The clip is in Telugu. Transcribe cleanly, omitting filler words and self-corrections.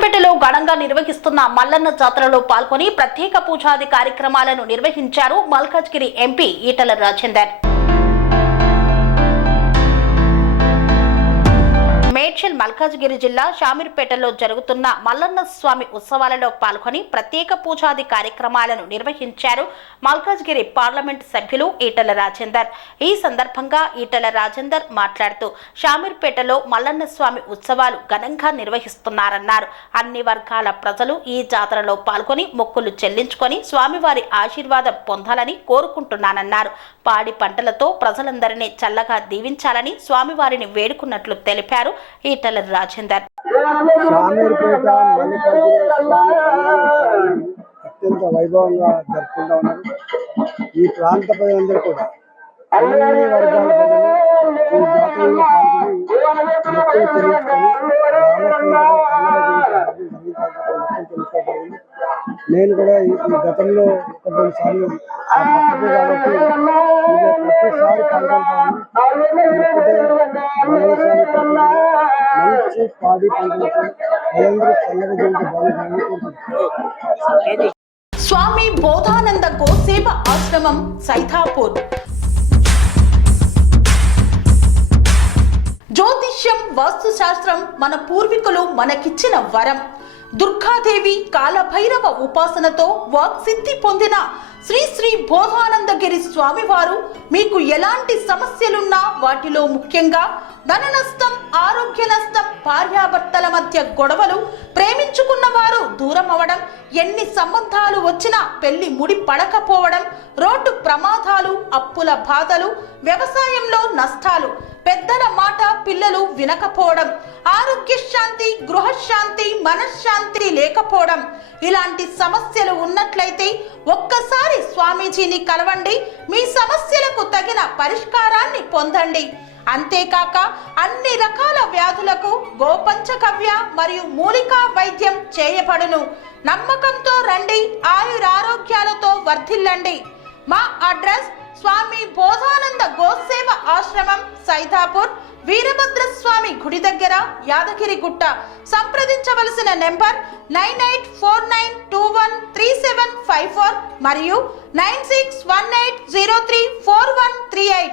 షామీర్పేటలో ఘనంగా నిర్వహిస్తున్న మల్లన్న జాతరలో పాల్గొని ప్రత్యేక పూజాది కార్యక్రమాలను నిర్వహించారు మల్కాజ్గిరి ఎంపీ ఈటల రాజేందర్. మేడ్చల్ మల్కాజ్గిరి జిల్లా షామీర్పేటలో జరుగుతున్న మల్లన్న స్వామి ఉత్సవాలలో పాల్గొని ప్రత్యేక పూజాది కార్యక్రమాలను నిర్వహించారు మల్కాజ్గిరి పార్లమెంట్ సభ్యులు ఈటల రాజేందర్. ఈ సందర్భంగా ఈటల రాజేందర్ మాట్లాడుతూ షామీర్పేటలో మల్లన్న స్వామి ఉత్సవాలు ఘనంగా నిర్వహిస్తున్నారన్నారు. అన్ని వర్గాల ప్రజలు ఈ జాతరలో పాల్గొని మొక్కులు చెల్లించుకొని స్వామివారి ఆశీర్వాదం పొందాలని కోరుకుంటున్నానన్నారు. పాడి పంటలతో ప్రజలందరినీ చల్లగా దీవించాలని స్వామివారిని వేడుకున్నట్లు తెలిపారు ఈటల రాజేందర్. అత్యంత వైభవంగా జరుపుకుంటా ఉన్నారు. ఈ ప్రాంత ప్రజలందరూ కూడా అన్ని వర్గాల ప్రజలు ఈ జాతరలో పాల్గొని మొక్కులు చెల్లించుకొని నేను కూడా ఈ గతంలో కొన్ని సార్లు కాబట్టి ప్రతిసారి పాల్గొంటాను. మంచి పాడి పంటలతో అందరూ చల్లగా జీవించాలని కోరుకుంటున్నాను. స్వామి బోధానంద గోసేవ ఆశ్రమం సైథాపూర్. జ్యోతిష్యం వాస్తుశాస్త్రం మన పూర్వీకులు మనకిచ్చిన వరం. దుర్గాదేవి కాలభైరవ ఉపాసనతో వాక్సిద్ధి పొందిన శ్రీ శ్రీ బోధానందగిరి స్వామివారు మీకు ఎలాంటి సమస్యలున్నా వాటిలో ముఖ్యంగా ధన నష్టం, ఆరోగ్య నష్టం, భార్యాభర్తల మధ్య గొడవలు, ప్రేమించుకున్న వారు దూరం అవడం, ఎన్ని సంబంధాలు వచ్చినా పెళ్లి ముడి పడకపోవడం, రోడ్డు ప్రమాదాలు, అప్పుల బాధలు, వ్యవసాయంలో నష్టాలు, పెద్దల మాట పిల్లలు వినకపోవడం, ఆరోగ్య శాంతి, గృహశాంతి, మనశ్శాంతి లేకపోవడం, ఇలాంటి సమస్యలు ఉన్నట్లయితే ఒక్కసారి స్వామీజీని కలవండి. మీ సమస్యలకు తగిన పరిష్కారాన్ని పొందండి. అంతేకాక అన్ని రకాల వ్యాధులకు గోపంచగవ్య మరియు మూలికా వైద్యం చేయబడును. నమ్మకంతో రండి, ఆయురారోగ్యాలతో వర్ధిల్లండి. మా అడ్రస్ స్వామి బోధానంద గోసేవ ఆశ్రమం సైథాపూర్, వీరభద్రస్వామి గుడి దగ్గర, యాదగిరిగుట్ట. సంప్రదించవలసిన నెంబర్ 9849213754 మరియు 9618034138.